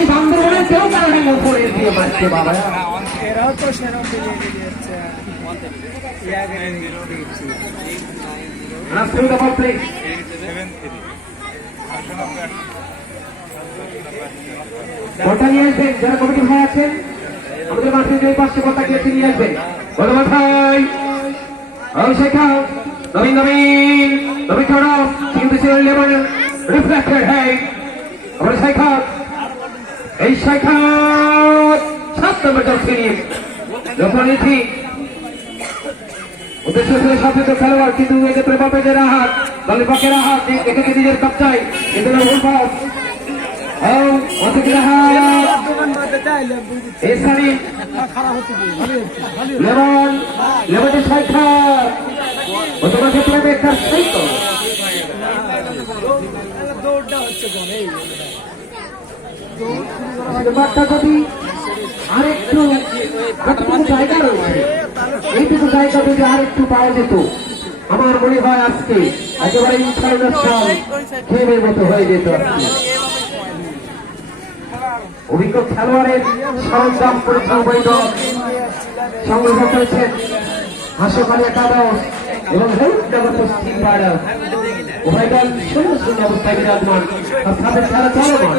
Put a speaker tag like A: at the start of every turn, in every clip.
A: সেই বান্দরবনের কেউ কারণে উপরে দিয়ে মারছে বাবা
B: এরাও তো সেরকম
A: বলটা নিয়ে আসবেন? আমাদের যে গিয়েছে নিয়ে নবীন নবীন। নবীন ছড়া কিন্তু হ্যাঁ এই শেখা সাত জার্সি নিয়ে যখন এসি উদ্দেশ্য ছিল সবচেয়ে খেলোয়াড়, কিন্তু এক্ষেত্রে বাপেদের হাত দলের পক্ষের হাত এক্ষেত্রে নিজের কবচায় কিন্তু
B: দৌড়টা হচ্ছে
A: মাঠটা যদি আরেকটু যতটুকু জায়গা রয়েছে। এইটুকু জায়গা যদি আরেকটু পাওয়া যেত, আমার মনে হয় আজকে একেবারে ইন্টারন্যাশনাল গেমের মতো হয়ে যেত অভিজ্ঞ খেলোয়াড়ের সরঞ্জাম পরীক্ষা দল সংগ্রহ করেছেন হাসপাতালে কাগজ এবং জগৎ পশ্চিম পাড়া উভয় দল শূন্য শূন্য অবস্থায় বিরাজমান। তাদের খেলা চলমান।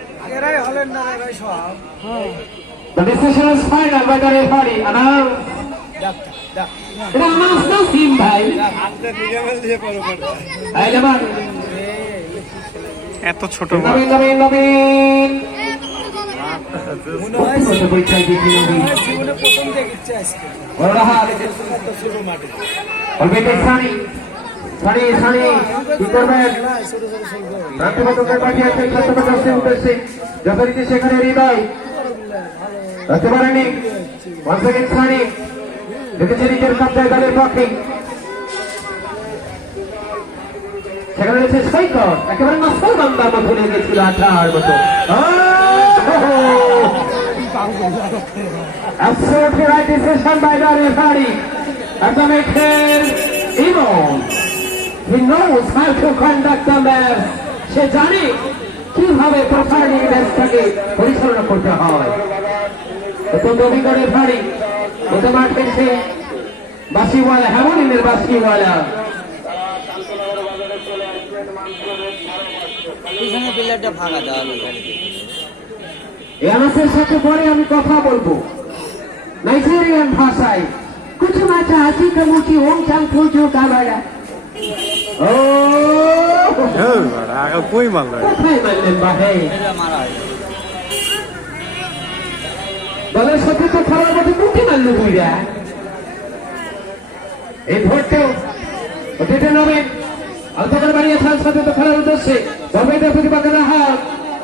B: এরাই হল্যান্ডার এরাই সব
A: The decision is final by the referee. Announce.
B: দেখ দেখ
A: এটা announce না team ভাই। এই লেমন।
C: এত ছোট
A: নবীন নবীন নবীন।
B: মনে হয়
A: পরীক্ষায় দিচ্ছি নবীন।
B: জীবনে প্রথম দেখিচ্ছে আজকে
A: বড় হাত।
B: এত ছোট মাঠে
A: অলবেটে সানি। সানি সানি কি করবেন? রাষ্ট্রপতিকে পাঠিয়েছেন ছাত্রপক্ষের উদ্দেশ্যে যথারীতি সেখানে হৃদয় রাখতে পারেনি once again সানি দেখেছে নিজের কবজায় দলের পক্ষে সেখানে রয়েছে সৈকত একেবারে নসল বান্দার মতো লেগে গেছিল আঠার মতো Absolutely right decision by the referee. And the Imon. He knows how to conduct the match. সে জানে কীভাবে প্রফাইলিং ম্যাচটাকে পরিচালনা করতে হয়। অত্যন্ত অভিজ্ঞদের ভারী গত মাঠে সে বাসিওয়ালা হেমনিনের বাসিওয়ালা।
D: পিছনে পিলারটা ফাঁকা
A: সাথে পরে আমি কথা বলব। নাইজেরিয়ান ভাষায় কিছু মাথা হাসি কামুকি ওম চাং ফুজু কাবারা ও
C: কই মারল
A: দলের সাথে তো খেলার মধ্যে মুখে মারলো বুইরা এই ভোটটেও অতীতে নবেন আলতাকার বাড়িয়ে সাথে তো খেলার উদ্দেশ্যে হাত